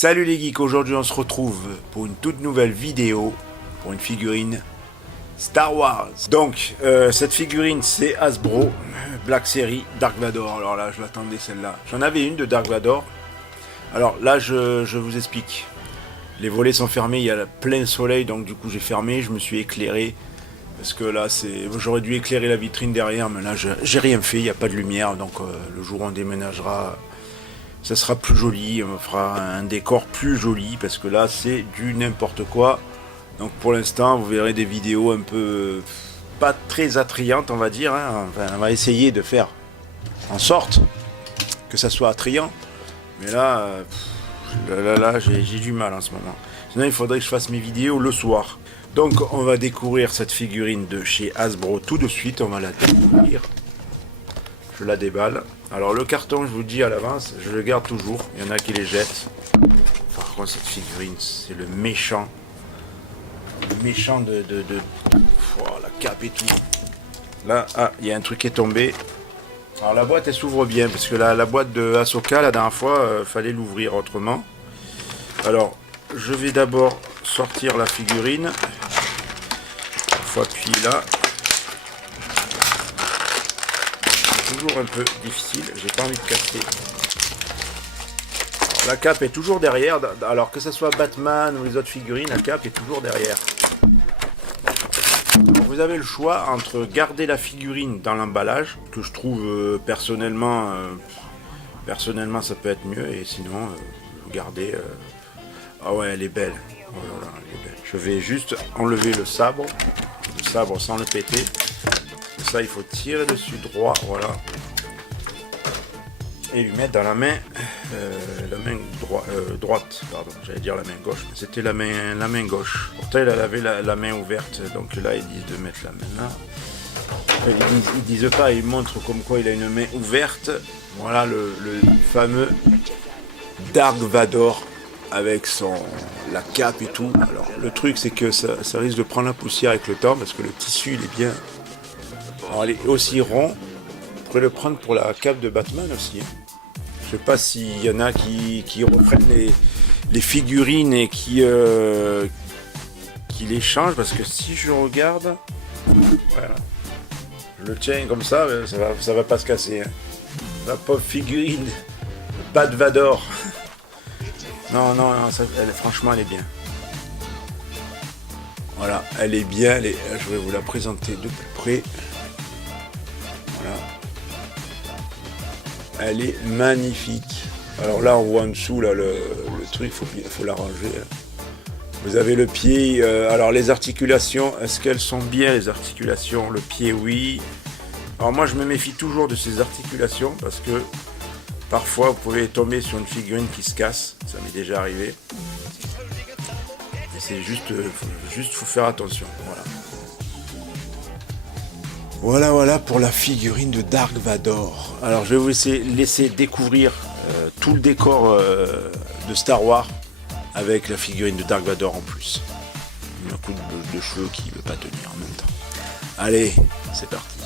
Salut les geeks, aujourd'hui on se retrouve pour une toute nouvelle vidéo, pour une figurine Star Wars. Donc, cette figurine c'est Hasbro, Black Series, Dark Vador. Alors là, je l'attendais celle-là. J'en avais une de Dark Vador. Alors là, je vous explique. Les volets sont fermés, il y a plein soleil, donc du coup j'ai fermé, je me suis éclairé. Parce que là, j'aurais dû éclairer la vitrine derrière, mais là j'ai rien fait, il n'y a pas de lumière. Donc le jour où on déménagera, ça sera plus joli, on fera un décor plus joli, parce que là c'est du n'importe quoi. Donc pour l'instant vous verrez des vidéos un peu pas très attrayantes, on va dire, hein. Enfin, on va essayer de faire en sorte que ça soit attrayant, mais là, j'ai du mal en ce moment. Sinon il faudrait que je fasse mes vidéos le soir. Donc on va découvrir cette figurine de chez Hasbro tout de suite, on va la découvrir. Je la déballe. Alors le carton, je vous le dis à l'avance, je le garde toujours. Il y en a qui les jettent. Par contre, cette figurine, c'est le méchant. Le méchant de... Oh, la cape et tout. Là, il y a un truc qui est tombé. Alors la boîte, elle s'ouvre bien, parce que la boîte de Ahsoka, la dernière fois, fallait l'ouvrir autrement. Alors, je vais d'abord sortir la figurine. Il faut appuyer là. Toujours un peu difficile, j'ai pas envie de casser. Alors, la cape est toujours derrière, alors que ce soit Batman ou les autres figurines, la cape est toujours derrière. Alors, vous avez le choix entre garder la figurine dans l'emballage, que je trouve personnellement ça peut être mieux, et sinon garder. Ah ouais, elle est belle. Oh là là, elle est belle. Je vais juste enlever le sabre sans le péter. Ça, il faut tirer dessus droit, voilà, et lui mettre dans la main droite, pardon, j'allais dire la main gauche, mais c'était la main gauche. Pourtant, elle avait la main ouverte, donc là, ils disent de mettre la main là. Ils disent pas, ils montrent comme quoi il a une main ouverte. Voilà le fameux Dark Vador avec la cape et tout. Alors, le truc, c'est que ça risque de prendre la poussière avec le temps, parce que le tissu, il est bien. Alors, elle est aussi rond. Vous pourrez le prendre pour la cape de Batman aussi. Je sais pas s'il y en a qui reprennent les figurines et qui les changent, parce que si je regarde, voilà, je le tiens comme ça va pas se casser. Hein. La pauvre figurine, Bat Vador. Non, franchement, elle est bien. Voilà, elle est bien. Je vais vous la présenter de plus près. Voilà. Elle est magnifique. Alors là, on voit en dessous là, le truc, il faut l'arranger. Vous avez le pied. Alors les articulations, est-ce qu'elles sont bien, les articulations? Le pied, oui. Alors moi, je me méfie toujours de ces articulations, parce que parfois, vous pouvez tomber sur une figurine qui se casse. Ça m'est déjà arrivé. Et c'est juste, faut faire attention. Voilà pour la figurine de Dark Vador. Alors je vais vous laisser découvrir tout le décor de Star Wars avec la figurine de Dark Vador en plus. Un coup de cheveux qui ne veut pas tenir en même temps. Allez, c'est parti.